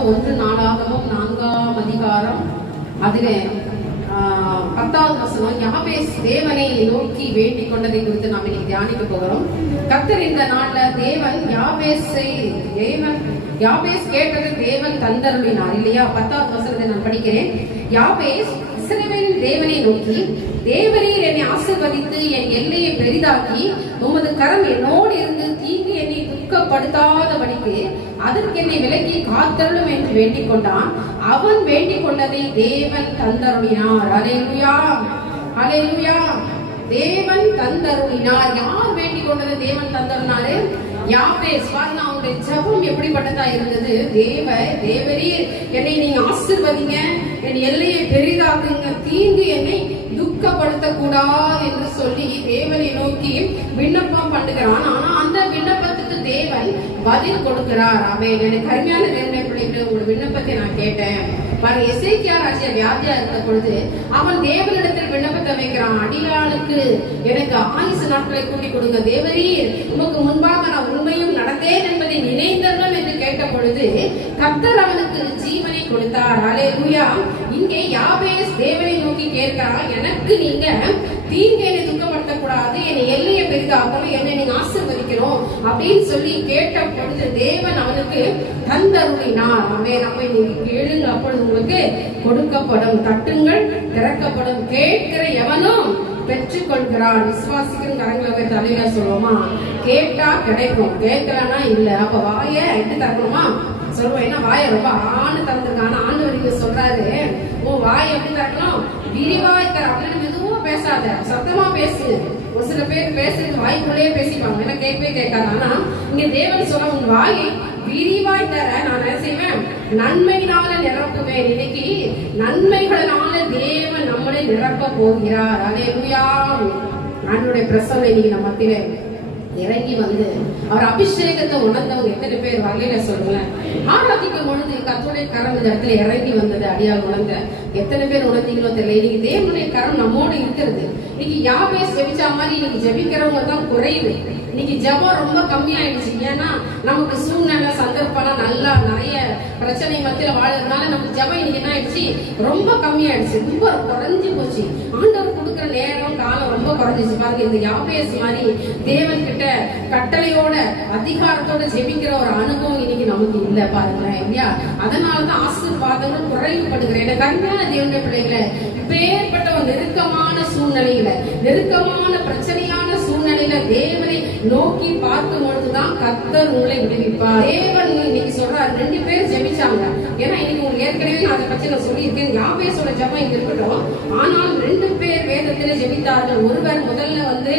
வசனம் 1 நாளாகமம் 4ஆம் அதிகாரம் அதிலே 10வது வசனம். யாபேஸ் தேவனை நோக்கி வேண்டிக் கொண்டதை குறித்து நாம் இன்னைக்கு தியானிக்க போகிறோம். கர்த்தர் இந்த நாள்ல தேவன் யாபேஸ் கேட்டது தேவன் தந்தருளினார் இல்லையா? 10வது வசனத்தை நான் படிக்கிறேன். யாபேஸ் இஸ்ரவேலின் தேவனை நோக்கி, தேவரீர் என்னை ஆசீர்வதித்து என் எல்லையை பெரிதாக்கி உமது கரம் என்னோடு இருந்து தீங்கு என்னை துக்கப்படுத்தாதபடிக்கு அதற்கு என்னை விலக்கி காத்தருளும் என்று வேண்டிக் கொண்டான். அவன் வேண்டிக் கொண்டதை தேவன் தந்தருளினார். அல்லேலூயா, அல்லேலூயா. தேவன் தந்தருளினார். யார் வேண்டிக் கொண்டதை தேவன் தந்தருளினாரு? யாபேஸ். பாருங்க, அவனுடைய ஜெபம் எப்படிப்பட்டதா இருந்தது? தேவரீர் என்னை நீங்க ஆசீர்வதிங்க, என் எல்லையை பெரிதாக்குங்க, தீங்கு என்னை துக்கப்படுத்த கூடாது என்று சொல்லி தேவனை நோக்கி விண்ணப்பம் பண்ணுகிறான். ஆனா அந்த விண்ணப்பத்துக்கு தேவன் பதில் கொடுக்கிறார். ஆமென். எனக்கு அருமையான தேவனுடைய பிள்ளைகளே, உங்க விண்ணப்பத்தை நான் கேட்டேன். பாருங்க, எசேக்கியா ராஜா வியாதியா இருந்த பொழுது அவன் தேவனிடத்தில் விண்ணப்பத்தை வைக்கிறான். அடியாளுக்கு எனக்கு ஆயுசு நாட்களை கூட்டி கொடுங்க, தேவரீர் உமக்கு முன்பாக நான் உண்மையும் நடந்தேன் என்பதை நினைந்தவன் என்று கேட்ட பொழுது கர்த்தர் அவனுக்கு ஜீவனை கொடுத்தார். அல்லேலூயா. இங்கே யாபேஸ் தேவனை நோக்கி கேட்கிறான், எனக்கு நீங்க தீங்கு என்னை துக்கப்படுத்த கூடாது, என்னை எல்லையை பெரிதாக்கணும், என்னை நீங்க ஆசீர்வதிக்கணும் அப்படின்னு சொல்லி கேட்ட பொழுது தேவன் அவனுக்கு தந்தருளினார். நம்ம இன்னைக்கு கேளுங்க, அப்பொழுது உங்களுக்கு கொடுக்கப்படும், தட்டுங்கள் திறக்கப்படும், கேட்கிற எவனும் பெற்றுக் கொள்கிறான். விசுவாசிக்கும் கரங்களை தலையில சொல்லுவோமா? கேட்டா கிடைக்கும், கேட்கலன்னா இல்ல. அப்ப வாய எப்படி திறக்கணுமா சொல்லுவோம். ஏன்னா வாய ரொம்ப ஆணு திறந்துருக்கான ஆண்டவர் சொல்றாரு, உன் வாய் எப்படி திறக்கணும்? விரிவாய் தர. அப்படின்னு மெதுவா பேசாத, சத்தமா பேசு. ஒரு சில பேர் பேசுறது வாய்க்குள்ளேயே பேசிப்பாங்க, ஏன்னா கேட்கவே கேட்காது. ஆனா இங்க தேவன் சொல்ல, உன் வாயை விரிவாய் தர நான் என்ன செய்வேன்? நன்மையினால நிரப்புவேன். இன்னைக்கு நன்மைகளினால தேவன் நம்மளை நிரப்ப போகிறார். அல்லேலூயா. ஆண்டவருடைய பிரசன்னம் இன்னைக்கு நம்ம மத்தியிலே இறங்கி வந்து அவர் அபிஷேகத்தை உணர்ந்தவங்க எத்தனை பேர் வரலையில சொல்லுங்க. ஆராதிக்கும் பொழுது கர்த்தருடைய கரம் இந்த இடத்துல இறங்கி வந்தது. அடியால் உணர்ந்த எத்தனை பேர் உணர்ந்தீங்களோ தெரியல. இன்னைக்கு தேவனுடைய கரம் நம்மோடு இருக்கிறது. இன்னைக்கு யாபேஸ் ஜெபிச்சா மாதிரி இன்னைக்கு ஜெபிக்கிறவங்க தான் குறைவு. இன்னைக்கு ஜெபம் ரொம்ப கம்மியாயிடுச்சு. ஏன்னா நமக்கு சூழ்நிலை சந்தர்ப்பம் நல்லா நிறைய பிரச்சனை மத்தியில வாழறதுனால நமக்கு ஜெபம் இன்னைக்கு என்ன ஆயிடுச்சு? ரொம்ப கம்மியாயிடுச்சு, ரொம்ப குறைஞ்சு போச்சு. ஆண்டவர் கொடுக்கிற நேரம் காலம் ரொம்ப குறைஞ்சிச்சு. பாருங்க, இந்த யாபேஸ் மாதிரி தேவன் கிட்ட கட்டளையோட அதிகாரத்தோட ஜெபிக்கிற ஒரு அனுபவம் இன்னைக்கு நமக்கு இல்ல. பாருங்களேன் இல்லையா? அதனாலதான் ஆசீர்வாதங்கள் குறைவுபடுகிறேன். எனக்கு அருமையான தேவனுடைய பிள்ளைகளை, இப்பேற்பட்ட ஒரு நெருக்கமான சூழ்நிலையில, நெருக்கமான பிரச்சனையான சூழ்நிலையில தேவனை நோக்கி பார்க்கும் பொழுதுதான் கர்த்தர் உங்களை விடுவிப்பார். தேவன் இன்னைக்கு சொல்றாரு, 2 பேர் ஜெபிச்சாங்க. ஏன்னா இன்னைக்கு உங்களுக்கு ஏற்கனவே நான் அதை பற்றி நான் சொல்லியிருக்கேன். யாபேஸோட ஜெபம் இங்க இருக்கட்டும். ஆனால் 2 பேர் வேதத்திலே ஜெபித்தார்கள். ஒருவர் முதல்ல வந்து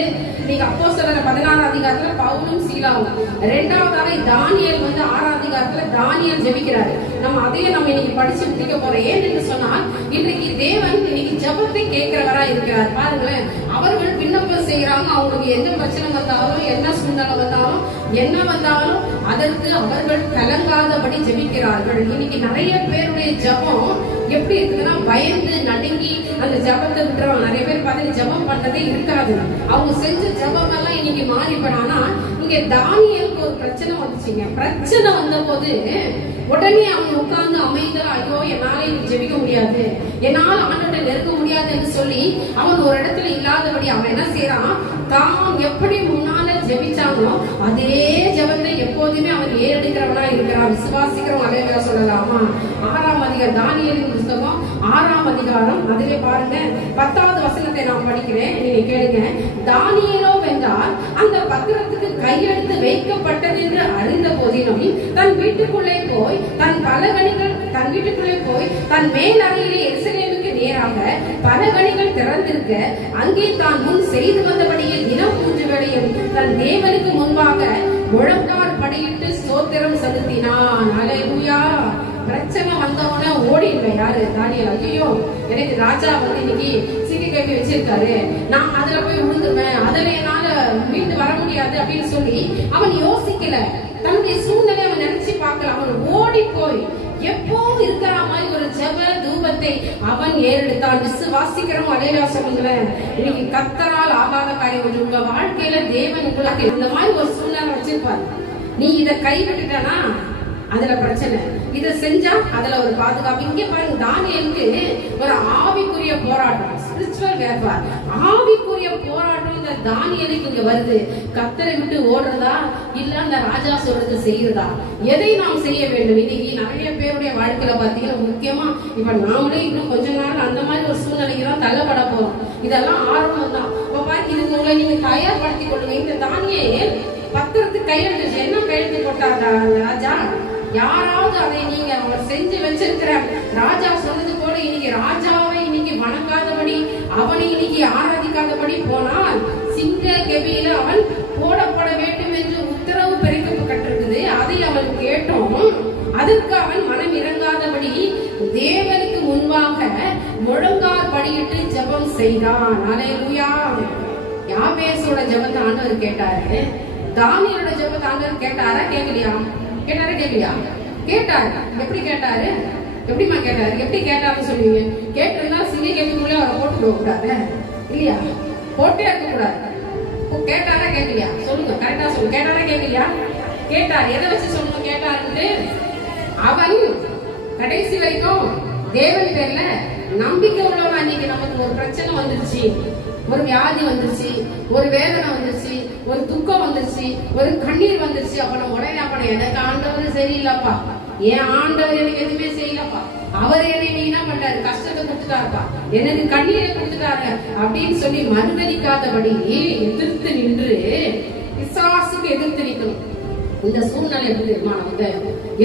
நீங்க அப்போஸ்தலர் 16ஆம் அதிகாரத்துல பவுலும் சீலாவும், 2வதாக தானியேல் வந்து 6ஆம் அதிகாரத்துல தானியேல் ஜெபிக்கிறாரு. நம்ம அதையே நம்ம இன்னைக்கு படிச்சு முடிக்க போறோம். ஏன் என்று சொன்னால் இன்றைக்கு தேவன் இன்னைக்கு ஜெபத்தை கேட்கிறவரா இருக்கிறார். பாருங்களேன், அவர்கள் விண்ணப்பம் செய்யறாங்க. அவங்களுக்கு எந்த பிரச்சனை வந்தாலும், என்ன சூழ்நிலை வந்தாலும், என்ன வந்தாலும் அதற்கு அவர்கள் கலங்காதபடி ஜெபிக்கிறார்கள். இன்னைக்கு நிறைய பேருடைய ஜெபம் எப்படி இருக்குதுன்னா, பயந்து நடுங்கி அந்த ஜெபத்தை விட்டுருவாங்க. நிறைய பேர் பார்த்து ஜெபம் பண்றதே இருக்காது. அவங்க செஞ்ச ஜெபம் எல்லாம் இன்னைக்கு மாறி போனானா, இங்க தானியேலுக்கு ஒரு பிரச்சனை வந்துச்சுங்க. பிரச்சனை வந்த போது உடனே அவங்க உட்கார்ந்து அமைதலா, ஐயோ என்னால இன்னைக்கு ஜெபிக்க முடியாது, என்னால ஆண்டவரை நெருங்க முடியாது என்று சொல்லி அவன் ஒரு இடத்துல இல்லாதபடி அவன் என்ன செய்யறான்? தான் எப்படி முன்னால ஜெபிச்சாங்களோ அதே ஜெபத்தை எப்போதுமே அவன் ஏறெடுக்கிறவனா இருக்கிறான். விசுவாசிக்கிறவன் அலையா சொல்லலாமா? 6ஆம் அதிகாரம், தானியேலின் புத்தகம் 6ஆம் அதிகாரம், அதிலே பாருங்க 10வது வசனத்தை நான் படிக்கிறேன், நீங்க கேளுங்க. தானியேலோ வென்றால் அந்த பத்திரத்துக்கு கையெழுத்து வைக்கப்பட்டது என்று அறிந்த போதிலும் தன் வீட்டுக்குள்ளே போய் தன் மேல் அறையிலே எருசலேமுக்கு நேராக பலகணிகள் திறந்திருக்க அங்கே தான் முன் செய்து வந்தபடியே தினம் 3 வேளையும் தன் தேவனுக்கு முன்பாக முழங்கால் படியிட்டு ஸ்தோத்திரம் செலுத்தினான். அல்லேலூயா. பிரச்சனை வந்தவன ஓடி இல்லை யாரு? தானியேல். ஐயோ, எனக்கு ராஜா வந்து இன்னைக்கு சிக்கி கட்டி வச்சிருக்காரு, நான் அதுல போய் விழுந்துருவேன், அதுல என்னால மீண்டு வர முடியாது அப்படின்னு சொல்லி அவன் யோசிக்கல. தன்னுடைய சூழ்நிலை அவன் நினைச்சு பார்க்கல. அவன் ஓடி போய் எப்பவும் இருக்கிற மாதிரி ஒரு ஜெப தூபத்தை அவன் ஏறெடுத்தான். விசுவாசிக்கிறோம் அலையா சொல்லுங்களேன். இன்னைக்கு கர்த்தரால் ஆகாத காரியம் உங்க வாழ்க்கையில தேவன் உங்களுக்கு இந்த மாதிரி ஒரு சூழ்நிலை வச்சிருப்பாரு. நீ இதை கைவிட்டுட்டனா அதுல பிரச்சனை, இதை செஞ்சா அதுல ஒரு பாதுகாப்பு. இங்க பாருங்க, தானியேலுக்கு ஒரு ஆவிக்குரிய போராட்டம், ஸ்பிரிச்சுவல் வேர்பார், ஆவிக்குரிய போராட்டம் இந்த தானியேலுக்கு இங்க வருது. கர்த்தரை விட்டு ஓடுறதா இல்ல அந்த ராஜா சொல்றது செய்யறதா, எதை நாம் செய்ய வேண்டும்? இன்னைக்கு நிறைய பேருடைய வாழ்க்கையில பாத்தீங்கன்னா, முக்கியமா இப்ப நாமளே இன்னும் கொஞ்ச நாள் அந்த மாதிரி ஒரு சூழ்நிலைக்கு தான் தள்ளப்பட போறோம். இதெல்லாம் ஆரம்பம் தான். இப்ப பாருங்க, இதுக்கு உங்களை நீங்க தயார்படுத்திக் கொள்ளுங்க. இந்த தானியேல் பத்திரத்துக்கு கையெழுத்து, என்ன கையெழுத்து போட்டாரா ராஜா? யாராவது அதை நீங்க அவர் செஞ்சு வச்சிருக்கிற ராஜா சொன்னது போல இன்னைக்கு ராஜாவை இன்னைக்கு வணங்காதபடி, அவனை இன்னைக்கு ஆராதிக்காதபடி போனால் சிங்க கெபியில அவன் போடப்பட வேண்டும் என்று உத்தரவு பிறப்பிக்கப்பட்டிருக்குது. அதை அவன் கேட்டோம். அதற்கு அவன் மனம் இறங்காதபடி தேவனுக்கு முன்பாக முழங்கால் படியிட்டு ஜெபம் செய்தான். அல்லேலூயா. யாபேசோட ஜெபத்தை ஆண்டவர் கேட்டாரு. தானியேலோட ஜெபத்தை ஆண்டவர் கேட்டாரா கேட்கலையா? கேட்டாரா கேட்கலையா? கேட்டாரு. எப்படி கேட்டாரு? எப்படிமா கேட்டாரு? எப்படி கேட்டாருன்னு சொல்லுவீங்க? கேட்டிருந்தா சிங்க கேட்கக்குள்ளே அவரை போட்டு கூடாது இல்லையா? போட்டே இருக்க கூடாது. கேட்டாரா கேட்கலையா? சொல்லுங்க, கரெக்டா சொல்லுங்க. கேட்டாரா கேட்கலையா? கேட்டார். எதை வச்சு சொல்லணும் கேட்டாருன்னு? அவன் கடைசி வரைக்கும் தேவன் பேர்ல நம்பிக்கை உள்ளவன். அன்னைக்கு நமக்கு ஒரு பிரச்சனை வந்துருச்சு, ஒரு வியாதி வந்துருச்சு, ஒரு வேதனை வந்துருச்சு, ஒரு துக்கம் வந்துருச்சு, ஒரு கண்ணீர் வந்துருச்சு. அப்ப நம்ம உடனே அப்ப எனக்கு ஆண்டவர் சரியில்லப்பா, என் ஆண்டவர் எனக்கு எதுவுமே செய்யலப்பா, அவர் என்னை என்ன பண்றாரு, கஷ்டத்தை கொடுத்துட்டாருப்பா, எனக்கு கண்ணீரை கொடுத்துட்டாரு அப்படின்னு சொல்லி மறுதளிக்காதபடி எதிர்த்து நின்று பிசாசுக்கு எதிர்த்து நிக்கணும். இந்த சூழ்நிலை எப்படி தெரியுமா? நமக்கு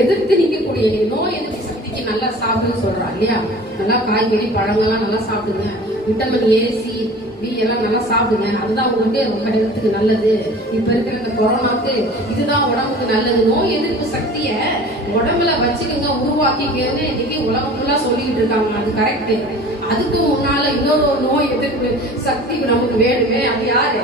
எதிர்த்து நிக்கக்கூடிய நோய் எதிர்ப்பு சக்திக்கு நல்லா சாப்பிடுன்னு சொல்றா இல்லையா? நல்லா காய்கறி பழங்கள்லாம் நல்லா சாப்பிடுங்க, விட்டமின் A, C, B எல்லாம் நல்லா சாப்பிடுங்க, அதுதான் உங்களுக்கு ரொம்ப ஹெல்த்துக்கு நல்லது. இப்ப இருக்கிற இந்த கொரோனாக்கு இதுதான் உடம்புக்கு நல்லது. நோய் எதிர்ப்பு சக்திய உடம்புல வச்சுக்கோங்க, உருவாக்கிக்கன்னு இன்னைக்கு உலகம் ஃபுல்லா சொல்லிட்டு இருக்காங்க. அது கரெக்ட். அதுக்கு முன்னால இன்னொரு நோய் எதிர்ப்பு சக்தி நமக்கு வேணுமே. அது யாரு?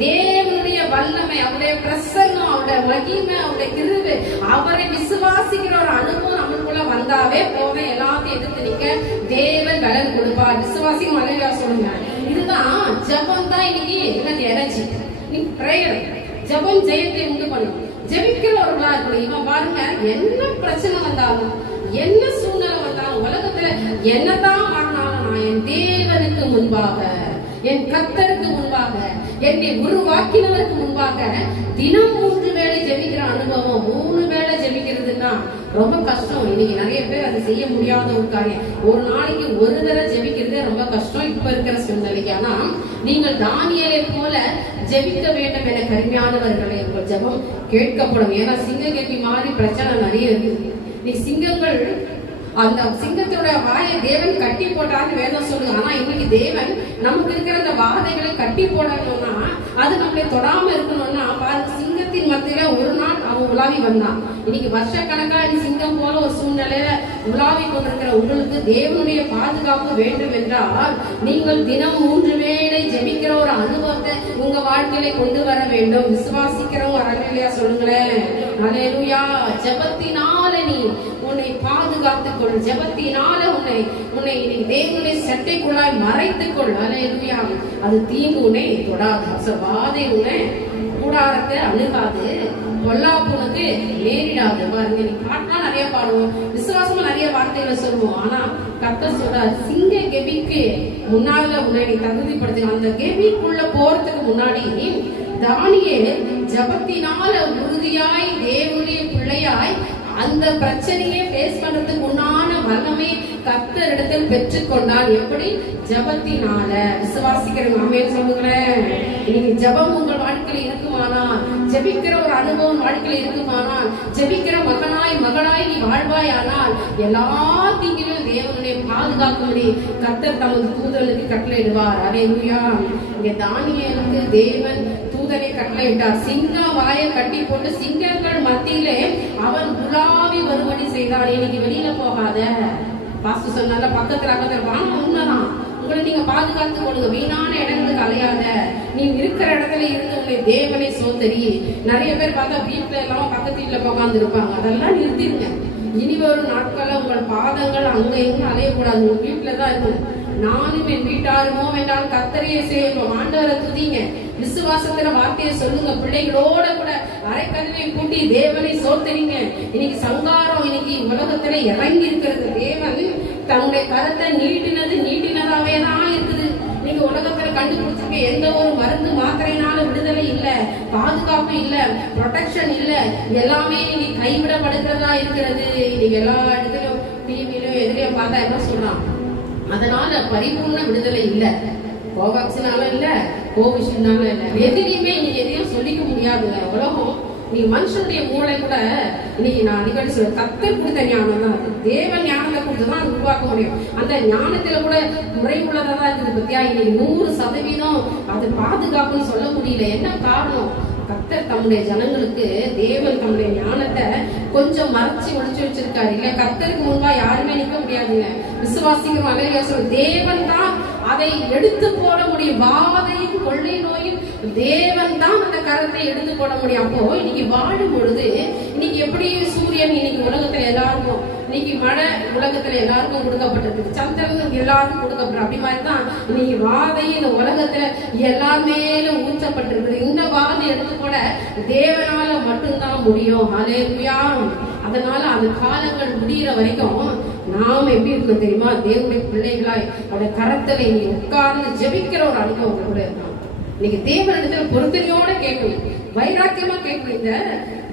தேவனுடைய வல்லமை, அவருடைய பிரசன்னம், அவருடைய மகிமை, அவருடைய கிருபை, அவரை விசுவாசிக்கிற ஒரு அனுபவம் நமக்குள்ள வந்தாவே போக எல்லாத்தையும் எதிர்த்து நிக்க தேவன் பலன் கொடுப்பார். விசுவாசி மலையா சொல்லுங்க. இதுதான் ஜபம் தான் இன்னைக்கு எனக்கு எனர்ஜி. பிரேயர் ஜபம் ஜெயத்தை உண்டு பண்ணும். ஜெபிக்கிறவர்களா இருக்கணும். இவன் பாருங்க, என்ன பிரச்சனை வந்தாலும், என்ன சூழ்நிலை வந்தாலும், உலகத்துல என்னதான் ஆனாலும் நான் என் தேவனுக்கு முன்பாக, என் கர்த்தருக்கு முன்பாக, என்னை உருவாக்கினவருக்கு முன்பாக தினம் 3 வேளை ஜெபிக்கிற அனுபவம். 3 வேளை ஜெபிக்கிறதுன்னா ரொம்ப கஷ்டம். இன்னைக்கு நிறைய பேர் அதை செய்ய முடியாத ஒரு காரியம். ஒரு நாளைக்கு ஒரு தடவை ஜெபிக்கிறதே ரொம்ப கஷ்டம் இப்ப இருக்கிற சூழ்நிலைக்கு. ஆனா நீங்கள் தானியேலை போல ஜெபிக்க வேண்டும் என கருமையானவர்களை உங்கள் ஜெபம் கேட்கப்படும். ஏன்னா சிங்க கேட்டி மாதிரி பிரச்சனை நிறைய இருக்கு. நீ சிங்கங்கள் அந்த சிங்கத்தோட வாயை தேவன் கட்டி போட்டான்னு வேதம் சொல்லுங்க. ஆனா இன்னைக்கு தேவன் நமக்கு இருக்கிற அந்த வாதைகளை கட்டி போடணும்னா, அது நம்மளை தொடாம இருக்கணும்னா, பாருங்க, சிங்கத்தின் மத்தியில ஒரு நாள் அவன் உலாவி வந்தான். இன்னைக்கு வருஷக்கணக்கா சிங்கம் போல ஒரு சூழ்நிலையில உலாவி கொண்டிருக்கிற உங்களுக்கு தேவனுடைய பாதுகாப்பு வேண்டும் என்றால் நீங்கள் தினம் 3 வேளை ஜெபிக்கிற ஒரு அனுபவத்தை உங்க வாழ்க்கையில கொண்டு வர வேண்டும். விசுவாசிக்கிறவங்க அல்லேலூயா சொல்லுங்களேன். அல்லேலூயா. ஜெபத்தினால நீ உன்னை பாதுகாத்துக் கொள். ஜெபத்தினால உன்னை தேவனுடைய சட்டைக்குள்ளாய் மறைத்துக் கொள். அல்லேலூயா. அது தீங்கு உன்னை தொடாது, வாதை உன்னை கூடாரத்தை அணுகாது, பொல்லாப்பு உனக்கு நேரிடாது. பாருங்க, நீ பாட்டா நிறைய பாடுவோம், விசுவாசமா நிறைய வார்த்தைகளை சொல்லுவோம். ஆனா கர்த்தர் சொல்றார், சிங்க கெபிக்கு முன்னால உன்னை நீ தகுதிப்படுத்த. அந்த கெபிக்குள்ள போறதுக்கு முன்னாடி தானியேல் ஜபத்தினால உறுதியாய் தேவனுடைய பிள்ளையாய் அந்த பிரச்சனையை பேஸ் பண்றதுக்கு உண்டான வல்லமை கர்த்தரிடத்தில் பெற்றுக்கொண்டால். எப்படி? ஜபத்தினால. விசுவாசிக்கிறவங்க ஆமென் சொல்லுங்களேன். இன்னைக்கு ஜபம் உங்கள் வாழ்க்கையில் இருக்குமானால், ஜெபிக்கிற ஒரு அனுபவம் வாழ்க்கையில் இருக்குமானால், ஜெபிக்கிற மகளாய் நீ வாழ்வாயானால் எல்லா தீங்கிலும் தேவனுடைய பாதுகாக்கும்படி கர்த்தர் தமது தூதனுக்கு கட்டளையிடுவார். அல்லேலூயா. இங்க தானியேலுக்கு தேவன் தூதனை கட்டளையிட்டார். சிங்க வாயை கட்டி போட்டு சிங்கங்கள் மத்தியிலே அவன் உலாவி வரும்படி செய்தான். இன்னைக்கு வெளியில போகாத. பாஸ்டர் சொன்னால பக்கத்துல வாங்க, உண்மைதான். உங்களை நீங்க பாதுகாத்துக் கொள்ளுங்க. வீணான இடங்களுக்கு அலையாத. நீ இருக்கிற இடத்துல இருந்து உங்களை தேவனை சோதரி. நிறைய பேர் பார்த்தா வீட்டுல எல்லாம் பக்கத்து வீட்டுல உட்கார்ந்து இருப்பாங்க. அதெல்லாம் நிறுத்திடுங்க. இனி வரும் நாட்கள்ல உங்கள் பாதங்கள் அங்க எங்க அலையக்கூடாது, உங்க வீட்டுலதான் இருக்கும். நானும் என் வீட்டாருமோ என்றால் கர்த்தரையே செய்வோம். ஆண்டவரை துதிங்க. விசுவாசத்துல வார்த்தையை சொல்லுங்க. பிள்ளைகளோட கூட அரைக்கதவை பூட்டி தேவனை சோத்தரிங்க. இன்னைக்கு சங்காரம் இன்னைக்கு உலகத்துல இறங்கி இருக்கிறது. தேவன் தன்னுடைய கரத்தை நீட்டினதாவே தான் இருக்குது. நீங்க உலகத்துல கண்டுபிடிச்சிருக்க எந்த ஒரு மருந்து மாத்திரையினால விடுதலை இல்ல, பாதுகாப்பு இல்ல, ப்ரொடெக்ஷன் இல்ல, எல்லாமே நீங்க கைவிடப்படுகிறதா இருக்கிறது. நீங்க எல்லா இடத்துலயும் டிவிலையும் எதிரையும் பார்த்தா என்ன சொல்றான், அதனால பரிபூர்ண விடுதலை இல்ல. கோவாக்சினால இல்ல, கோவிஷீல்டால இல்ல, எதிரியுமே நீங்க எதையும் சொல்லிக்க முடியாதுங்க. உலகம் நீ மனுஷனுடைய மூளை கூட இன்னைக்கு நான் அடிக்கடி சொல்ல கத்தர் கொடுத்த ஞானம் தான். அது தேவ ஞானத்தை கொடுத்துதான் அது உருவாக்க முடியும். அந்த ஞானத்துல கூட முறை உள்ளதா தான் இருக்குது. பத்தியா இன்னைக்கு 100% அது பாதுகாப்புன்னு சொல்ல முடியல. என்ன காரணம்? கத்தர் தம்முடைய ஜனங்களுக்கு தேவன் தம்முடைய ஞானத்தை கொஞ்சம் மறைச்சு ஒழிச்சு வச்சிருக்காரு. இல்ல கத்தருக்கு முன்பா யாருமே நிக்க முடியாதுங்க. விசுவாசிக்கும் அலையாசம் தேவன் தான் அதை எடுத்து போட முடியும். வாதையும் கொள்ளை நோயும் தேவன் தான் அந்த கரத்தை எடுத்து போட முடியும். அப்போ இன்னைக்கு வாழும் பொழுது இன்னைக்கு எப்படி சூரியன் இன்னைக்கு உலகத்துல எல்லாருக்கும், இன்னைக்கு மழை உலகத்துல எல்லாருக்கும் கொடுக்கப்பட்டிருக்கு, சந்திரன் எல்லாருக்கும் கொடுக்கப்பட்ட அப்படி மாதிரிதான் இன்னைக்கு வாதை இந்த உலகத்துல எல்லாமேலும் ஊற்றப்பட்டிருக்கு. இந்த வாதை எடுத்து போட தேவனால மட்டும்தான் முடியும். ஹல்லேலூயா. அதனால அந்த காலங்கள் முடிகிற வரைக்கும் நாம எப்படி இருக்கணும் தெரியுமா? தேவனுடைய பிள்ளைகளாய் அவருடைய கரத்துல நீ உட்கார்ந்து ஜெபிக்கிற ஒரு அனுபவம் கூட இருக்கணும். இன்னைக்கு தேவனிடத்துல பொறுத்தனையோட கேட்கணும், வைராக்கியமா கேட்கணும். இந்த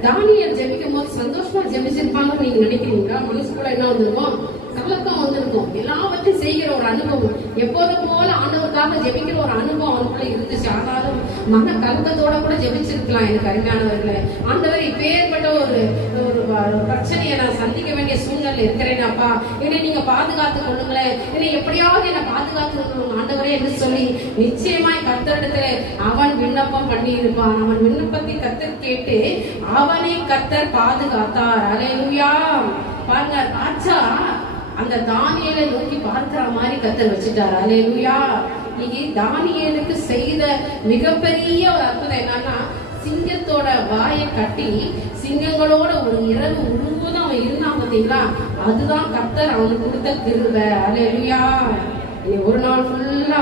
தானியல் ஜெபிக்கும் போது சந்தோஷமா ஜெபிச்சிருப்பாங்கன்னு நீங்க நினைக்கிறீங்களா? மனசுக்குள்ள என்ன வந்திருக்கும்? கலக்கம் வந்திருக்கும். எல்லாவற்றையும் செய்கிற ஒரு அனுபவம், எப்போதும் போல ஆண்டவருக்காக ஜெபிக்கிற ஒரு அனுபவம் அவனுக்குள்ள இருந்துச்சு. ஆனாலும் மன கலக்கத்தோட கூட ஜெபிச்சிருக்கலாம். எனக்கு அருமையானவர்களே, ஆண்டவர் இப்பேற்பட்ட ஒரு பிரச்சனையை நான் சந்திக்க வேண்டிய சூழ்நிலை இருக்கிறேன் அப்பா, என்னை நீங்க பாதுகாத்து கொள்ளுங்களேன், என்னை எப்படியாவது என்னை பாதுகாத்து ஆண்டவரே என்று சொல்லி நிச்சயமாய் கர்த்தரிடத்துல அவன் விண்ணப்பம் பண்ணி இருப்பான். அவன் விண்ணப்பத்தை கர்த்தர் கேட்டு அவனை கர்த்தர் பாதுகாத்தார். அல்லேலூயா. பாருங்க, ராஜா அந்த தானியேலை நோக்கி பார்க்கிற மாதிரி கர்த்தர் வச்சுட்டார். அல்லேலூயா. இன்னைக்கு தானியேலுக்கு செய்த மிகப்பெரிய ஒரு அற்புதம் என்னன்னா, சிங்கத்தோட வாயை கட்டி சிங்கங்களோட ஒரு இரவு முழுவதும் அவன் இருந்தான் பாத்தீங்களா? அதுதான் கர்த்தர் அவனுக்கு கொடுத்த கிருபை. அல்லேலூயா. ஒரு நாள் ஃபுல்லா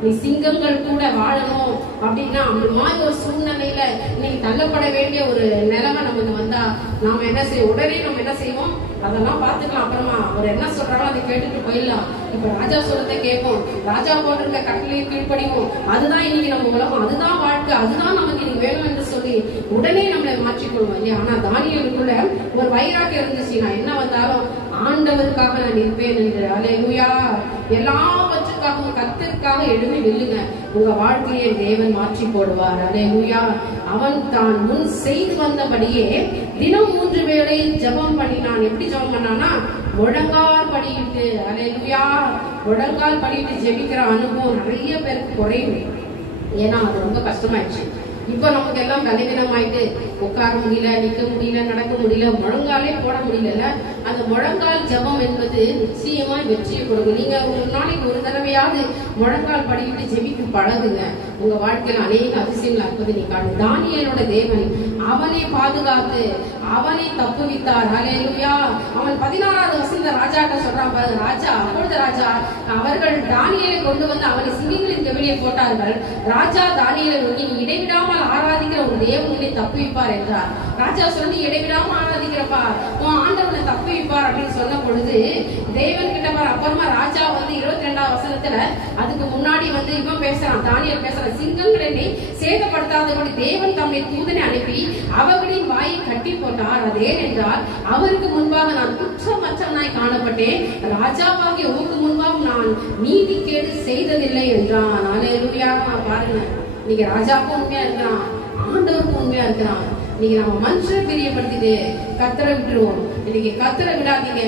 நீ சிங்கங்கள் கூட வாழணும் அப்படின்னா அந்த மாதிரி ஒரு சூழ்நிலையில இன்னைக்கு தள்ளப்பட வேண்டிய ஒரு நிலைமை நமக்கு வந்தா நாம என்ன செய்வோம்? உடனே நம்ம என்ன செய்வோம்? அதெல்லாம் பாத்துக்கலாம், அப்புறமா அவர் என்ன சொல்றாரோ அதை கேட்டுட்டு போயிடலாம். இப்ப ராஜா சொல்றதை கேட்போம், ராஜா போட்டிருக்க கட்டளையை கீழ்ப்படிவோம். அதுதான் இன்னைக்கு நம்ம உலகம், அதுதான் வாழ்க்கை, அதுதான் நமக்கு இன்னைக்கு வேணும் என்று சொல்லி உடனே நம்மளை மாற்றிக்கொள்வோம் இல்லையா? ஆனா தானியேலுக்குள்ள ஒரு வைராக்கியம் இருந்துச்சு, நான் என்ன வந்தாலும் ஆண்டவருக்காக நான் நிற்பேன் என்று. அல்லேலூயா. எல்லாவற்றுக்காகவும் கர்த்தருக்காக எழுதி வெல்லுங்க. உங்க வாழ்க்கையை தேவன் மாற்றி போடுவார். அல்லேலூயா. அவன் தான் முன் செய்து வந்தபடியே தினம் 3 வேளை ஜெபம் பண்ணினான். எப்படி ஜெபம் பண்ணானா? முழங்கால் படியிட்டு. அல்லேலூயா. முழங்கால் படியிட்டு ஜெபிக்கிற அனுபவம் நிறைய பேருக்கு குறைவு. ஏன்னா அது ரொம்ப கஷ்டமாயிடுச்சு. இப்ப நமக்கு எல்லாம் பலவீனமாயிட்டு உட்கார முடியல, நிக்க முடியல, நடக்க முடியல, முழங்காலே போட முடியல. அந்த முழங்கால் ஜெபம் என்பது நிச்சயமா வெற்றியை கொடுக்கும். நீங்க ஒரு நாளைக்கு ஒரு தடவையாவது முழங்கால் படிக்கிட்டு ஜெபிக்கு பழகுங்க. உங்க வாழ்க்கையில அநேக அதிசயங்கள் அற்புதம் நீ காணும். தானியேலோட தேவன் அவனை பாதுகாத்து அவனை தப்புவித்தார். அல்லேலூயா. அவன் 16வது வசனத்துல ராஜாட்ட சொல்றான் பாருங்க. ராஜா அப்பொழுது ராஜா அவர்கள் தானியேலை கொண்டு வந்து அவனை சிங்கங்களின் கெபிலே போட்டார்கள். ராஜா தானியேலை நோக்கி, நீ இடைவிடாமல் ஆராதிக்கிற ஒரு தேவன் உன்னை தப்புவிப்பார் என்றார். ராஜா சொல்லி, இடைவிடாம ஆராதிக்கிறப்பா உன் ஆண்டவனை தப்புவிப்பார் அப்படின்னு சொன்ன பொழுது தேவன் கிட்ட பாரு. அப்புறமா ராஜா வந்து 22வது வசனத்துல அதுக்கு முன்னாடி வந்து இவன் பேசுறான், தானியேல் பேசுறான், சிங்கங்களை சேதப்படுத்தாதபடி தேவன் தம்முடைய தூதனை அனுப்பி அவர்களின் வாயை கட்டி போட்டார். அது ஏனென்றால் அவருக்கு முன்பாக நான் குற்றமற்றவனாய் காணப்பட்டேன், ராஜாவாகிய உமக்கு முன்பாக நான் நீதிகேடு செய்ததில்லை என்றான். அல்லேலூயா. பாருங்க, இன்னைக்கு ராஜாவுக்கும் உண்மையா இருக்கிறான், ஆண்டவருக்கும் உண்மையா இருக்கிறான். இன்னைக்கு நம்ம மனுஷரை பிரியப்படுத்திட்டு கர்த்தரை விட்டுருவோம். இன்னைக்கு கர்த்தரை விடாதீங்க,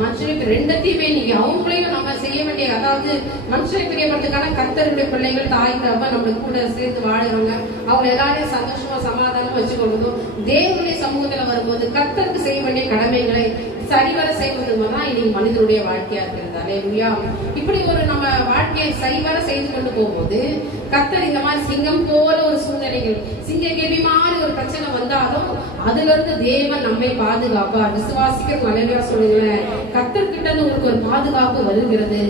மனுஷனுக்கு ரெண்டத்தையுமே நீங்க அவங்களையும் நம்ம செய்ய வேண்டிய, அதாவது மனுஷனை பிரியப்படுறதுக்கான கர்த்தருடைய பிள்ளைகள் தாய் தப்ப நம்மளுக்கு கூட சேர்த்து வாழுறவங்க, அவங்க எல்லாரையும் சந்தோஷமா சமாதானமா வச்சுக்கொள்ளும். தேவனுடைய சமூகத்துல வரும்போது கர்த்தருக்கு செய்ய வேண்டிய கடமைகளை சரிவர செய்வது தான் இன்னைக்கு மனிதனுடைய வாழ்க்கையா இருக்கிறது. அல்லேலூயா. இப்படி ஒரு நம்ம வாழ்க்கையை சரிவர செய்து கொண்டு போகும்போது கர்த்தர் இந்த மாதிரி சிங்கம் போல ஒரு சூழ்நிலைகள், சிங்க கேள்வி மாதிரி ஒரு பிரச்சனை வந்தாலும் அதுல இருந்து தேவன் நம்மை பாதுகாப்பார். விசுவாசிக்கிற மலையா சொல்லுங்களேன். கர்த்தர்கிட்ட இருந்து உங்களுக்கு ஒரு பாதுகாப்பு வருகிறது.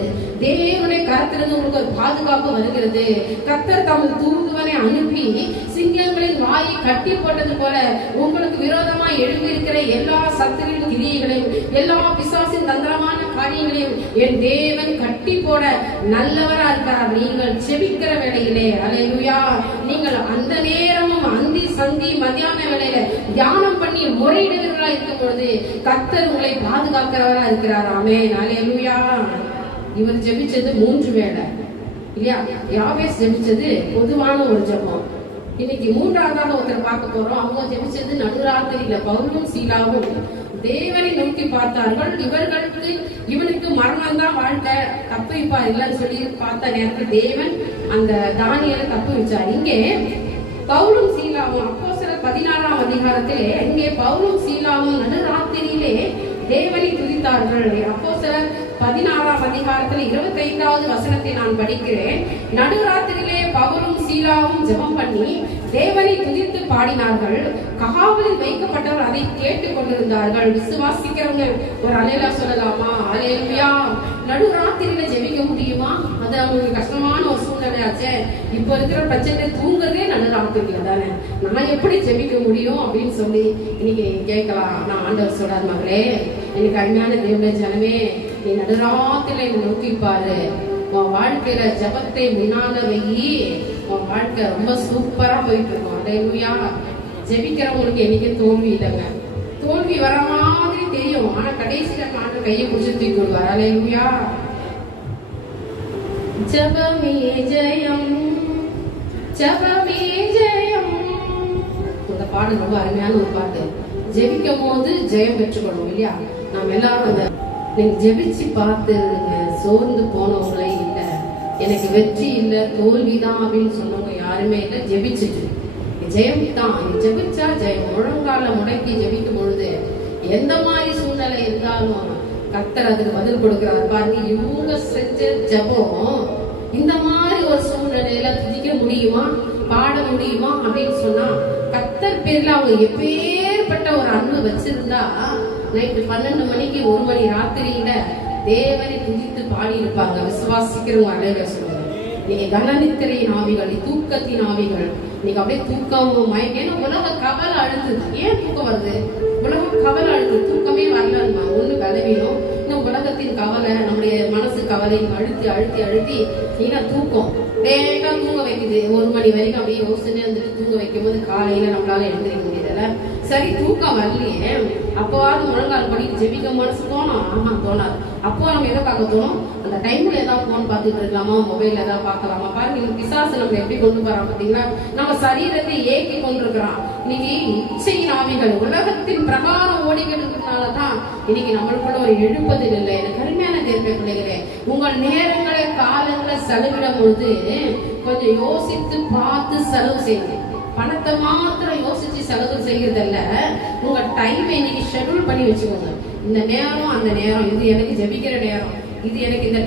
தேவனை கர்த்தரிலிருந்து உங்களுக்கு ஒரு பாதுகாப்பு வருகிறது. கர்த்தர் தமது தூதுவனை அனுப்பி சிங்கங்களின் வாயை கட்டி போட்டது போல உங்களுக்கு விரோதமா எழுப்பி இருக்கிற எல்லா சத்துருவின் கிரியைகளையும் எல்லா பிசாசின் தந்திரமான காரியங்களையும் என் தேவன் கட்டி போட நல்லவரா இருக்கிறார். நீங்கள் செபிக்கிற வேளையிலே அல்லேலூயா, நீங்கள் அந்த நேரமும் அந்தி சந்தி மத்தியான வேளையில தியானம் பண்ணி முறையிடுகிறவர்களா இருக்கும் பொழுது கர்த்தர் உங்களை பாதுகாக்கிறவரா இருக்கிறார். ஆமென், அல்லேலூயா. இவர் ஜெபிச்சது 3 வேளை இல்லையா? யாபேஸ் ஜெபிச்சது பொதுவான ஒரு ஜெபம். இன்னைக்கு 3ஆவதாக ஒருத்தர் பார்க்க போறோம். அவங்க ஜெபிச்சது நடுராத்திரியில. பவுலும் சீலாவும் தேவனை நோக்கி பார்த்தார்கள். இவனுக்கு மரணம் தான் வாழ்க்கை, தப்புவிப்பா இல்லைன்னு சொல்லி பார்த்த நேரத்தில் தேவன் அந்த தானியேலை தப்புவிச்சார். இங்கே பவுலும் சீலாவும் அப்போஸ்தலர் 16ஆம் அதிகாரத்திலே இங்கே பவுலும் சீலாவும் நடுராத்திரியிலே தேவனை துதித்தார்கள். அப்போஸ்தலர் 16ஆம் அதிகாரத்தில் 25வது வசனத்தை நான் படிக்கிறேன். நடுராத்திரியிலே பவுலும் சீலாவும் ஜெபம் பண்ணி தேவனை துதித்து பாடினார்கள். காவலில் வைக்கப்பட்டவர் அதை கேட்டுக் கொண்டிருந்தார்கள். விசுவாசிக்கிறவங்க ஒரு அல்லேலூயா சொல்லலாமா? அல்லேலூயா. நடுராத்திரியில ஜெபிக்க முடியுமா? அது அவங்களுக்கு கஷ்டமான ஒரு சூழ்நிலையாச்சே. இப்ப இருக்கிற பிரச்சனை தூங்குறதே நடுராத்திரியில தானே. நான் எப்படி ஜெபிக்க முடியும் அப்படின்னு சொல்லி இன்னைக்கு கேட்கலாம். நான் ஆண்டவர் சொல்றார், மகளே, எனக்கு அருமையான தேவனுடைய ஜனமே, நீ நடுராத்திரில என்னை நோக்கி பாரு. உன் வாழ்க்கையில ஜபத்தை வினாத வையி, உன் வாழ்க்கை ரொம்ப சூப்பரா போயிட்டு இருக்கும். அல்லேலூயா. ஜெபிக்கிறவங்களுக்கு என்னைக்கு தோல்வி இல்லைங்க. தோல்வி வர மாதிரி தெரியும், ஆனா கடைசியில ஆண்டவர் கையை பிடிச்சு தூக்கி விடுவார். அல்லேலூயா. ஜபமே ஜெயம், ஜபமே ஜெயம். இந்த பாடல் ரொம்ப அருமையான ஒரு பாட்டு. ஜெபிக்கும் போது ஜெயம் பெற்றுக்கணும் இல்லையா? நாம் எல்லாரும் அந்த நீங்க ஜெபிச்சு பார்த்து சோர்ந்து போனவங்களே இல்ல, எனக்கு வெற்றி இல்ல தோல்விதான் அப்படின்னு சொன்னவங்க யாருமே இல்ல. ஜெபிச்சுட்டு ஜெயம் தான். ஜெபிச்சா ஜெயம். முழங்கால முடக்கி ஜெபிக்கும் பொழுது எந்த மாதிரி சூழ்நிலை இருந்தாலும் கர்த்தர் அதுக்கு பதில் கொடுக்கிறார். பாருங்க, இவங்க செஞ்ச ஜெபம் இந்த மாதிரி ஒரு சூழ்நிலையில துதிக்க முடியுமா, பாட முடியுமா அப்படின்னு சொன்னா கர்த்தர் பேர்ல அவங்க எப்பேற்பட்ட ஒரு அன்பு வச்சிருந்தா நைட்டு 12 மணிக்கு 1 மணி ராத்திரியில தேவனை துதித்து பாடி இருப்பாங்க. விசுவாசிக்கிறவங்க அல்லேலூயா சொல்லுங்க. நீங்க கனநித்திரையின் ஆவிகள், தூக்கத்தின் ஆவிகள், நீங்க அப்படியே தூக்கம் மயக்கம். உலக கவலை அழுத்துது. ஏன் தூக்கம் வருது? உலகம் கவலை அழுத்துது. தூக்கமே வரலன்னா ஒண்ணு பலவீனம், இன்னும் உலகத்தின் கவலை, நம்முடைய மனசு கவலை அழுத்தி அழுத்தி அழுத்தி நீங்க தூக்கம் லேட்டா தூங்க வைக்குது. 1 மணி வரைக்கும் அப்படியே யோசனை வந்துட்டு தூங்க வைக்கும் போது காலையில நம்மளால எழுந்திருக்க முடியல. சரி, தூக்கம் வரலையே, அப்போவாது முழங்கால் படிட்டு ஜெபிக்க மனசு தோணும்? ஆமா, தோணாது. அப்போ நம்ம எதை பார்க்க தோணும்? அந்த டைம்ல ஏதாவது போன் பார்த்துட்டு இருக்கலாமா, மொபைல் ஏதாவது பார்க்கலாமா? பாருங்க, பிசாசு நம்ம எப்படி கொண்டு போறான் பாத்தீங்களா? நம்ம சரீரத்தை ஏக்கி கொண்டிருக்கிறான். இன்னைக்கு இச்சையின் ஆவிகள் உலகத்தின் பிரகாரம் ஓடிக்கிறதுனாலதான் இன்னைக்கு நம்மளுக்குள்ள ஒரு எழுப்பதில் இல்லை. எனக்கு அருமையான தேர்வை பிள்ளைகளே, உங்கள் நேரங்களை காலங்களை செலவிடும் பொழுது கொஞ்சம் யோசித்து பார்த்து செலவு செய்யுங்க. பணத்தை மாத்திரம் யோசிச்சு செலவு செய்யறதில்ல, உங்க டைம் இன்னைக்கு ஷெட்யூல் பண்ணி வச்சுக்கோங்க. இந்த நேரம் அந்த நேரம், இது எனக்கு ஜெபிக்கிற நேரம், இது எனக்கு இந்த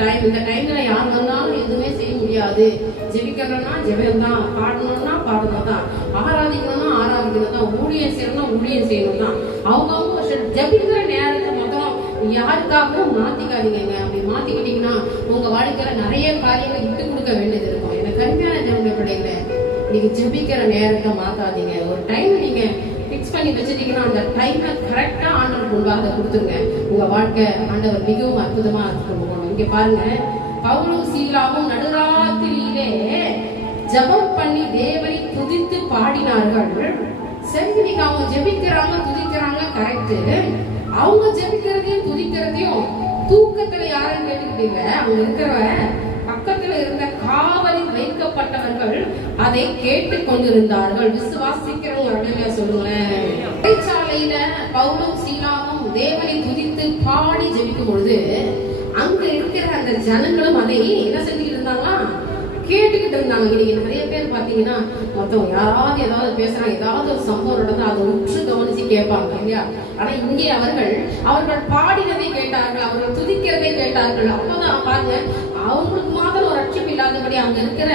டைம்ல யார் வந்தாலும் எதுவுமே செய்ய முடியாது. ஜெபிக்கிறோம்னா ஜெபம் தான், பாடணும்னா பாடணும் தான், ஆராதிக்கணும்னா ஆராதிக்கணும் தான், ஊழியம் செய்யணும்னா ஊழியம் செய்யணும் தான். அவங்க ஜெபிக்கிற நேரத்தை மொத்தம் யாருக்காகவும் மாத்திக்காதீங்க. அப்படி மாத்திக்கிட்டீங்கன்னா உங்க வாழ்க்கையில நிறைய காரியங்களை விட்டு கொடுக்க வேண்டியது இருக்கும். எனக்கு கருமையான தேவனுடைய பிள்ளைகளை, நீங்க ஜெபிக்கிற நேரத்தை மாத்தாதீங்க. ஒரு டைம் நீங்க பிக்ஸ் பண்ணி வச்சிட்டீங்கன்னா அந்த டைமை கரெக்டா ஆண்டவர் முன்பாக கொடுத்துருங்க. உங்க வாழ்க்கை ஆண்டவர் மிகவும் அற்புதமா இருக்கும். இங்க பாருங்க, பவுலும் சீலாவும் நடுராத்திரியிலே ஜெபம் பண்ணி தேவனை துதித்து பாடினார்கள். சரி, இன்னைக்கு அவங்க ஜெபிக்கிறாங்க துதிக்கிறாங்க, கரெக்ட். அவங்க ஜெபிக்கிறதையும் துதிக்கிறதையும் தூக்கத்துல யாரும் கேட்டுக்கிட்டீங்க? அவங்க இருக்கிற பக்கத்துல இருந்த காவலில் வைக்கப்பட்டவர்கள் அதை கேட்டுக் கொண்டிருந்தார்கள். விசுவாசிக்கிறவங்க அல்லேலூயா சொல்லுங்களேன். சிறைச்சாலையில பவுலும் சீலாவும் தேவனை துதித்து பாடி ஜெபிக்கும் பொழுது அங்க இருக்கிற அந்த ஜனங்களும் அதை என்ன செஞ்சுட்டு இருந்தாங்களா? கேட்டுக்கிட்டு இருந்தாங்க. நீங்க நிறைய பேர் பாத்தீங்கன்னா மொத்தம் யாராவது ஏதாவது பேசுறாங்க, ஏதாவது ஒரு சம்பவம் நடந்தா அதை உற்று கவனிச்சு கேட்பாங்க இல்லையா? ஆனா இங்கே அவர்கள் பாடினதை கேட்டார்கள், அவர்கள் துதிக்கிறதை கேட்டார்கள். அப்பதான் பாருங்க, அவங்களுக்கு மாத்திரம் ஒரு ரட்சிப்பு இல்லாதபடி அங்க இருக்கிற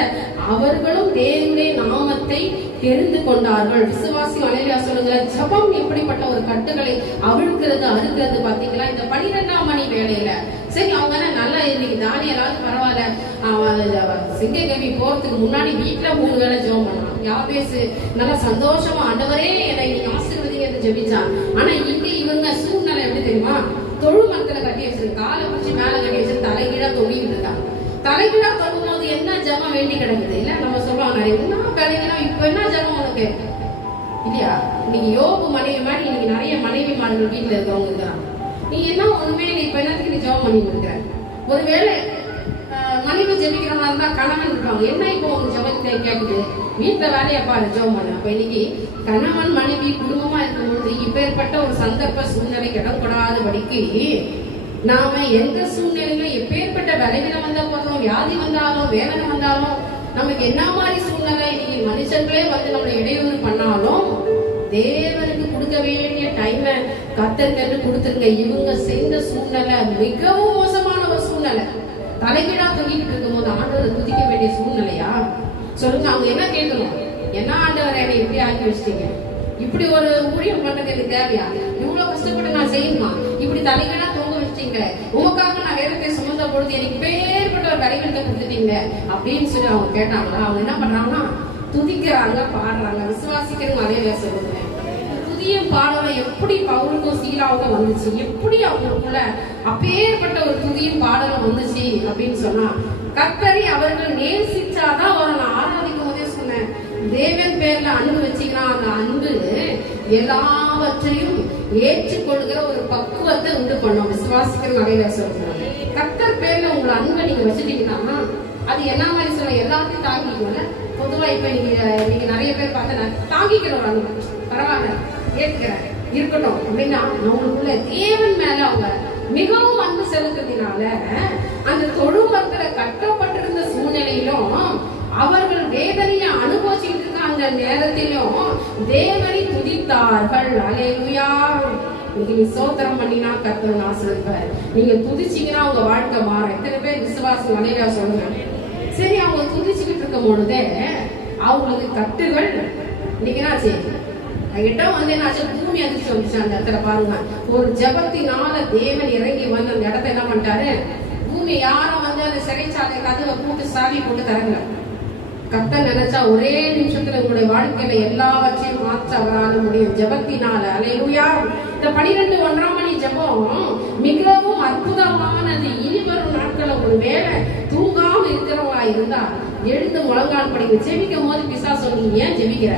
அவர்களும் தேவனுடைய நாமத்தை தெரிந்து கொண்டார்கள். விசுவாசி அலையா சொல்லுங்க, ஜபம் எப்படிப்பட்ட ஒரு கட்டுகளை அவிழ்க்கிறது அறுக்கிறது பாத்தீங்களா? இந்த 12ஆம் மணி வேலையில சரி அவங்க நல்லா இன்னைக்கு தானியலாவது பரவாயில்ல, சிங்கக்கவி போறதுக்கு முன்னாடி வீட்டுல 3 வேளை ஜெபம் பண்ணலாம். யாபேசு நல்லா சந்தோஷமா ஆண்டவரே என்னை நீங்க ஆசீர்வதிங்க என்று ஜெபிச்சான். ஆனா இங்க இவங்க சூழ்நிலை எப்படி தெரியுமா? தொழு மரத்துல கட்டி வச்சிருக்கு, காலை பிடிச்சி மேல கட்டி வச்சிருக்கு, தலைகீழா தொங்கிட்டு இருக்காங்க. தலைகீழா தொங்கும் போது என்ன ஜபம் வேண்டி கிடக்குது இல்ல? நம்ம சொல்லுவாங்க என்ன கிடைக்கணும், இப்ப என்ன ஜபம் உனக்கு இல்லையா? இன்னைக்கு யோபு மனைவி மாதிரி இன்னைக்கு நிறைய மனைவிமார்கள் வீட்டுல இருக்கவங்க இருக்கிறாங்க. நீ என்ன ஒண்ணுமே இல்லை, இப்ப என்னத்துக்கு நீ ஜபம் பண்ணிட்டு இருக்கிற? ஒருவேளை மனைவி ஜெபிக்கிறவங்க இருந்தா கணவன் இருப்பாங்க, என்ன இப்போ உங்க ஜபத்தை கேட்குது, வீட்டுல வேலையை பாரு ஜபம் பண்ண. அப்ப இன்னைக்கு கணவன் மனைவி குடும்பமா இருக்கும்போது இப்பேற்பட்ட ஒரு சந்தர்ப்ப சூழ்நிலை கிடக்கூடாதபடிக்கு நாம எந்த சூழ்நிலையிலும் எப்பேற்பட்ட பலவீனம் வந்த போதும், வியாதி வந்தாலும் வேதனை வந்தாலும், நமக்கு என்ன மாதிரி சூழ்நிலை இன்னைக்கு மனுஷங்களே வந்து நம்மளை இடையூறு பண்ணாலும் தேவனுக்கு கொடுக்க வேண்டிய டைம் கத்தருக்கு கொடுத்துருங்க. இவங்க செய்த சூழ்நிலை மிகவும் மோசமான ஒரு சூழ்நிலை. தலைகீழா தொங்கிட்டு இருக்கும் போது ஆண்டவரை துதிக்க வேண்டிய சூழ்நிலையா சொல்லுங்க? அவங்க என்ன கேட்கணும்? என்ன ஆண்டவரை என்னை இப்படி ஆக்கி வச்சிட்டீங்க, இப்படி ஒரு ஊழியம் பண்றது எனக்கு தேவையா, இவ்வளவு கஷ்டப்பட்டு நான் செய்யணுமா, இப்படி தலைகீழா தொங்க வச்சிட்டீங்க, உங்களுக்காக நான் வேதத்தை சுமந்த பொழுது எனக்கு பேர்பட்ட ஒரு கரைவெடுத்த கொடுத்துட்டீங்க அப்படின்னு சொல்லி அவங்க கேட்டாங்களா? அவங்க என்ன பண்றாங்கன்னா துதிக்கிறாங்க, பாடுறாங்க. விசுவாசிக்கிறவங்க அதே சொல்லுங்க. துதியும் பாடலும் எப்படி பவுலுக்கும் சீலாவுக்கும் வந்துச்சு, எப்படி அவங்களுக்குள்ள அப்பேற்பட்ட ஒரு துதியும் பாடலும் வந்துச்சு அப்படின்னு சொன்னா, கர்த்தரை அவர்கள் நேசிச்சாதான் அவரை நான் ஆராதிக்கும் போதே சொன்னேன், தேவன் பேர்ல அன்பு வச்சுக்கிறான். அந்த அன்பு எல்லாவற்றையும் ஏற்றுக்கொள்கிற ஒரு பக்குவத்தை உண்டு பண்ணும். விசுவாசிக்கிற நிறைய சொல்றாங்க. கர்த்தர் பேர்ல உங்களை அன்பை நீங்க வச்சுட்டீங்கன்னா அது என்ன மாதிரி சொல்ல, எல்லாத்தையும் தாங்கிக்கோங்க. பொதுவா இப்ப நீங்க நிறைய பேர் பார்த்தா தாங்கிக்கிற ஒரு அன்பு பரவாயில்ல ஏற்கிறேன் இருக்கட்டும் அப்படின்னா அவங்களுக்குள்ள தேவன் மேல அவங்க மிகவும் அன்பு செலுத்துறதுனால அந்த தொழுமரத்துல கட்டப்பட்டிருந்த சூழ்நிலையிலும் அவர்கள் வேதனையை அனுபவிச்சுட்டு இருக்க அந்த நேரத்திலும் தேவனை துதித்தார்கள். அல்லேலூயா. நீங்க சோத்திரம் பண்ணினா கர்த்தர் ஆசீர்வதிப்பார். நீங்க துதிச்சீங்கன்னா உங்க வாழ்க்கை மாறும். எத்தனை பேர் விசுவாசம் அலையா சொல்லுங்க. சரி, அவங்க துதிச்சுக்கிட்டு இருக்கும் பொழுதே அவங்களுக்கு கட்டுகள் இன்னைக்கு இடம் வந்து என்னாச்சு, பூமி அதிர்ச்சி வந்துச்சு. அந்த இடத்துல பாருங்க, ஒரு ஜபத்தினால தேவன் இறங்கி வந்து அந்த இடத்த என்ன பண்ணிட்டாரு, பூமி யாரும் வந்து அந்த சிறைச்சாலை கதவை கூட்டு சாவி போட்டு தரல. கர்த்தர் நினைச்சா ஒரே நிமிஷத்துல உங்களுடைய வாழ்க்கையில எல்லாவற்றையும் மாற்ற அவரால் முடியும் ஜபத்தினால. அல்லேலூயா. இந்த 12 1ஆம் மணி ஜபம் மிகவும் அற்புதமானது. இனிவரும் நாட்களை ஒரு வேலை தூங்காம இருக்கிறவங்களா இருந்தா எழுந்து முழங்கால் படிங்க. ஜெபிக்கும் போது பிசா சொல்லுங்க, ஏன் ஜெபிக்கிற,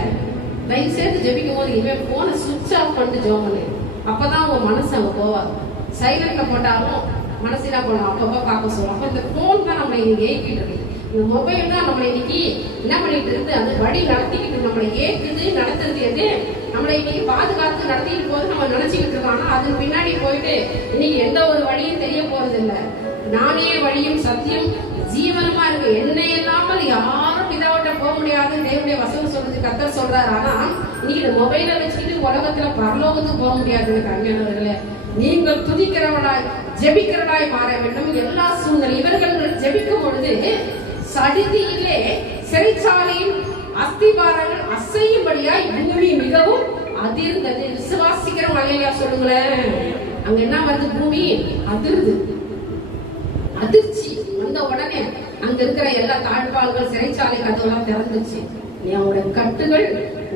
தயவு செய்து ஜெபிக்கும் போது இவன் போனை சுவிட்ச் ஆஃப் பண்ணிட்டு ஜெபம் பண்ணு. அப்பதான் உங்க மனசு அங்க போவாது. சைலண்ட்ல போட்டாலும் மனசுல போனோம் அப்பப்ப பார்க்க சொல்லுவோம். அப்ப இந்த போன் தான் நம்மளை இன்னைக்கு ஏக்கிட்டு இருக்கு. இந்த மொபைல் தான் நம்மளை இன்னைக்கு என்ன பண்ணிட்டு இருக்கு, அது வழி நடத்திக்கிட்டு நம்மளை ஏக்குது நடத்துறது. எது நம்மளை இன்னைக்கு பாதுகாத்து நடத்திட்டு போது நம்ம நினைச்சுக்கிட்டு இருக்கோம். ஆனா அது பின்னாடி போயிட்டு இன்னைக்கு எந்த ஒரு வழியும் தெரிய போறது இல்லை. நானே வழியும் சத்தியம் ஜீவனமா இருக்கு, என்னை இல்லாமல் யாரும் பிதாவிட்ட போக முடியாது தேவனுடைய வசனம் சொல்றது கர்த்தர் சொல்றாரு. ஆனா இன்னைக்கு இந்த மொபைலை வச்சுக்கிட்டு உலகத்துல பரலோகத்துக்கு போக முடியாதுன்னு கண்ணியவர்களே, நீங்கள் துதிக்கிறவளாய் ஜெபிக்கிறவளாய் மாற வேண்டும். எல்லா சூழ்நிலை இவர்கள் ஜெபிக்கும் பொழுது சடிதியிலே சிறைச்சாலையின் அஸ்திபாரங்கள் அசையும்படியாய் பூமி மிகவும் அதிர்ந்தது. விசுவாசிக்கிறவங்க அல்லேலூயா சொல்லுங்களேன். அங்க என்ன வருது, பூமி அதிர்ந்து அதிர்ச்சி வந்த உடனே அங்க இருக்கிற எல்லா தாழ்பால்கள் சிறைச்சாலை கதவுலாம் திறந்துச்சு. அவங்களுடைய கட்டுகள்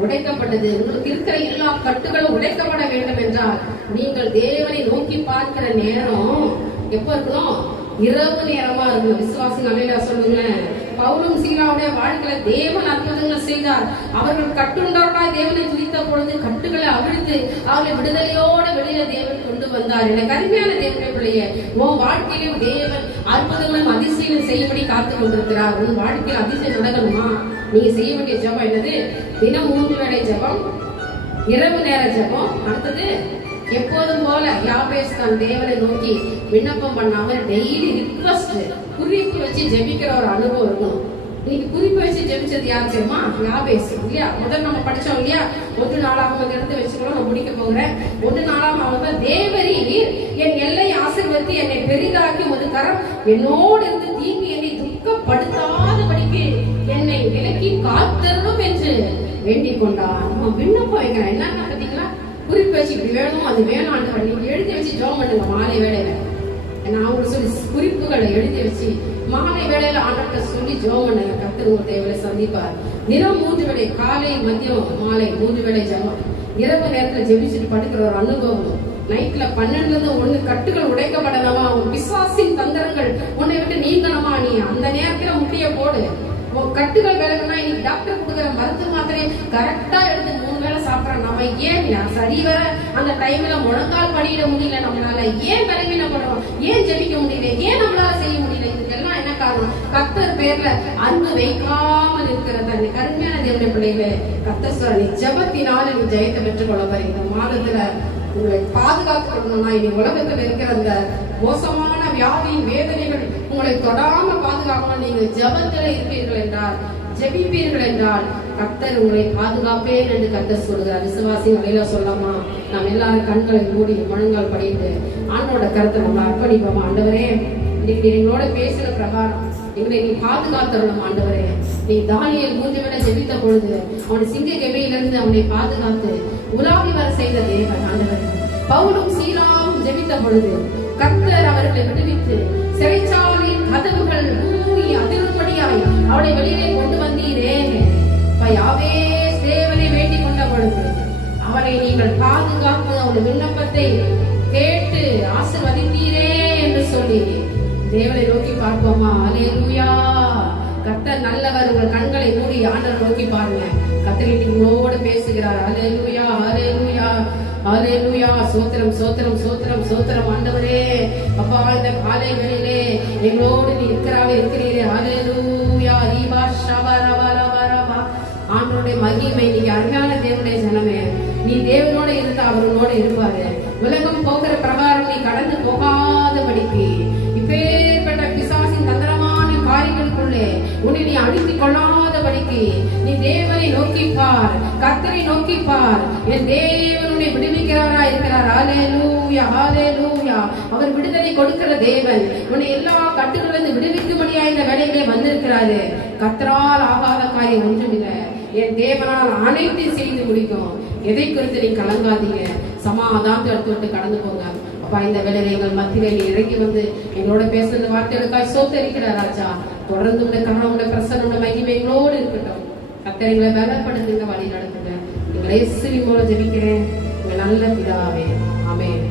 உடைக்கப்பட்டது. உங்களுக்கு இருக்கிற எல்லா கட்டுகளும் உடைக்கப்பட வேண்டும் என்றால் நீங்கள் தேவனை நோக்கி பார்க்கிற நேரம் எப்ப இருக்கணும், இரவு நேரமா இருக்கணும். விசுவாசி நல்ல சொல்லுங்க. பவுலும் சீலாவுடைய வாழ்க்கையில தேவன் அற்புதங்கள் செய்தார். அவர்கள் கட்டுண்டவர்களாய் தேவனை துதித்த பொழுது கட்டுகளை அவிழ்த்து அவர்களை விடுதலையோட வெளியில தேவன் கொண்டு வந்தார். எனக்கு அருமையான தேவனுடைய பிள்ளையே, உன் வாழ்க்கையிலும் தேவன் அற்புதங்களும் அதிசயம் செய்யபடி காத்து கொண்டிருக்கிறார். உன் வாழ்க்கையில் அதிசயம் நடக்கணுமா, நீங்க செய்ய வேண்டிய ஜபம் என்னது, தினம் 3 வேளை ஜபம், இரவு நேர ஜபம். அடுத்தது எப்போதும் போல யாபேஸ் தான் தேவனை நோக்கி விண்ணப்பம் பண்ணாம டெய்லி ரிக்வஸ்ட் குறிப்பு வச்சு ஜெபிக்கிற ஒரு அனுபவம் இருக்கும். நீங்க குறிப்பு வச்சு ஜெபிச்சது யார் தெரியுமா, யாபேஸ் இல்லையா? முதல்ல நம்ம படிச்சோம் இல்லையா, 1 நாளாகமம் எடுத்து வச்சுக்கணும். நான் முடிக்க போகிறேன். 1 நாளாகமம் தான், தேவரீர் என் எல்லை ஆசீர்வதித்து என்னை பெரிதாக்கி ஒரு கரம் என்னோடு இருந்து தீங்கு என்னை துக்கப்படுத்தா வேண்டிக் கொண்டான். நம்ம விண்ணப்பம் வைக்கிறோம். என்னன்னா பாத்தீங்களா, குறிப்பு வச்சு இப்படி வேணும் அது வேணும் ஆண்டவர் நீங்க எழுதி வச்சு ஜெபம் பண்ணுங்க. மாலை வேளையில நான் உங்களுக்கு சொல்லி குறிப்புகளை எழுதி வச்சு மாலை வேளையில ஆண்டவர்கிட்ட சொல்லி ஜெபம் பண்ணுங்க. கர்த்தர் உங்க தேவையை சந்திப்பார். தினம் 3 வேளை, காலை மதியம் மாலை 3 வேளை ஜெபம். இரவு நேரத்துல ஜெபிச்சுட்டு படுக்கிற ஒரு அனுபவம். நைட்ல 12 1 கட்டுகள் உடைக்கப்படணுமா, உன் பிசாசின் தந்திரங்கள் உன்னை விட்டு நீங்கணுமா, நீ அந்த நேரத்துல முட்டிய போடு. கட்டுகள் விலகுனா இன்னைக்கு டாக்டர் கொடுக்குற மருந்து மாத்திரை கரெக்டா எடுத்து 3 வேளை சாப்பிடறோம். நம்ம ஏன் சரிவர அந்த டைம்ல முழங்கால் படியிட முடியல, நம்மளால ஏன் பலவீனப்படுறோம், ஏன் ஜெபிக்க முடியல, ஏன் நம்மளால செய்ய முடியல, இதுக்கெல்லாம் என்ன காரணம்? கர்த்தர் பேர்ல அன்பு வைக்காமல் இருக்கிறது. கருமையான தேவனுடைய பிள்ளைகளே, கர்த்தர் சொல்ற நீ ஜெபத்தினால நீ ஜெயத்தை பெற்றுக் கொள்ள போற. இந்த மாதத்துல உங்களை பாதுகாத்துக்கணும்னா இனி உலகத்துல இருக்கிற அந்த மோசமான வியாதியின் வேதனைகள் உங்களை தொடாம பாதுகாக்கணும். நீங்க ஜெபத்துல இருப்பீர்கள் என்றால், ஜெபிப்பீர்கள் என்றால் கர்த்தர் உங்களை பாதுகாப்பேன் என்று கர்த்தர் சொல்கிறார். விசுவாசிகளை சொல்லமா, நாம் எல்லாரும் கண்களை மூடி முழங்கால் படிட்டு ஆண்டோட கருத்தை நம்ம அர்ப்பணிப்போம். ஆண்டவரே, இன்னைக்கு எங்களோட பேசுற பிரகாரம் எங்களை நீ பாதுகாத்தரணும். ஆண்டவரே, நீ தானியேல் 3 வேளை ஜெபித்த பொழுது அவனை சிங்க கெபியிலிருந்து அவனை பாதுகாத்து உலாவி வர செய்த தேவன். ஆண்டவர், பவுலும் சீலாவும் ஜெபித்த பொழுது கர்த்தர் அவர்களை விடுவித்து சிறைச்சாலையின் கதவுகள் மூடி அதிரும்படியாய் அவளை வெளியிலே கொண்டு வந்தீரே. யாவே தேவனை வேண்டிக் கொண்ட பொழுது அவனை நீங்கள் பாதுகாத்து அவனுடைய விண்ணப்பத்தை கேட்டு ஆசீர்வதித்தீரே என்று சொல்லி தேவனை நோக்கி பார்ப்போமா? அல்லேலூயா. கர்த்தர் நல்லவர். உங்கள் கண்களை மூடி ஆண்டவரை நோக்கி பாருங்க. கர்த்தர் உங்களோடு பேசுகிறார். அல்லேலூயா, அல்லேலூயா, அல்லேலூயா. சோத்திரம், சோத்திரம், சோத்திரம், சோத்திரம். ஆண்டவரே, அப்பா, இந்த காலை வேளையிலே எங்களோடு நீ இருக்கிறீரே. அல்லேலூயா. ரீபா ஷபரபரபரபா. ஆண்டவருடைய மகிமை. நீங்க அருமையான தேவனுடைய ஜனமே, நீ தேவனோட இருந்தா அவரோட இருப்பாரு. உலகம் போகிற பிரகாரம் நீ கடந்து போகாதபடிக்கு இப்பேற்பட்ட பிசாசின் தந்திரமான காரியங்களுக்குள்ளே உன்னை நீ அழுத்திக் கொள்ளாதபடிக்கு நீ தேவனை நோக்கிப்பார், கர்த்தரை நோக்கிப்பார். என் தேவனுடைய விடுவிக்கிறவரா இருக்கிறார். ஹல்லேலூயா, ஹல்லேலூயா. அவர் விடுதலை கொடுக்கிற தேவன். உன்னை எல்லா கட்டுகளிலிருந்து விடுவிக்கும்படியா இந்த வேலையிலே வந்திருக்கிறாரு. கர்த்தரால் ஆகாத காரியம் ஒன்றுமில்லை. என் தேவனால் அனைத்தையும் செய்து முடிக்கும். எதை குறித்து நீ கலங்காதீங்க. சமாதானத்தை எடுத்து விட்டு கடந்து போங்க. அப்பா, இந்த வேளையில எங்கள் மத்தியில நீ இறங்கி வந்து எங்களோட பேசுற வார்த்தைகளுக்காய் சோத்தரிக்கிற ராஜா. தொடர்ந்து உடைய கருணை, பிரசன்ன மகிமை எங்களோடு இருக்கட்டும். கர்த்தர் எங்களை பலப்படுத்துங்க, வழி நடத்துங்க. எங்களை இயேசுவின் மூலம் ஜெபிக்கிறேன், நல்ல பிதாவே. ஆமென்.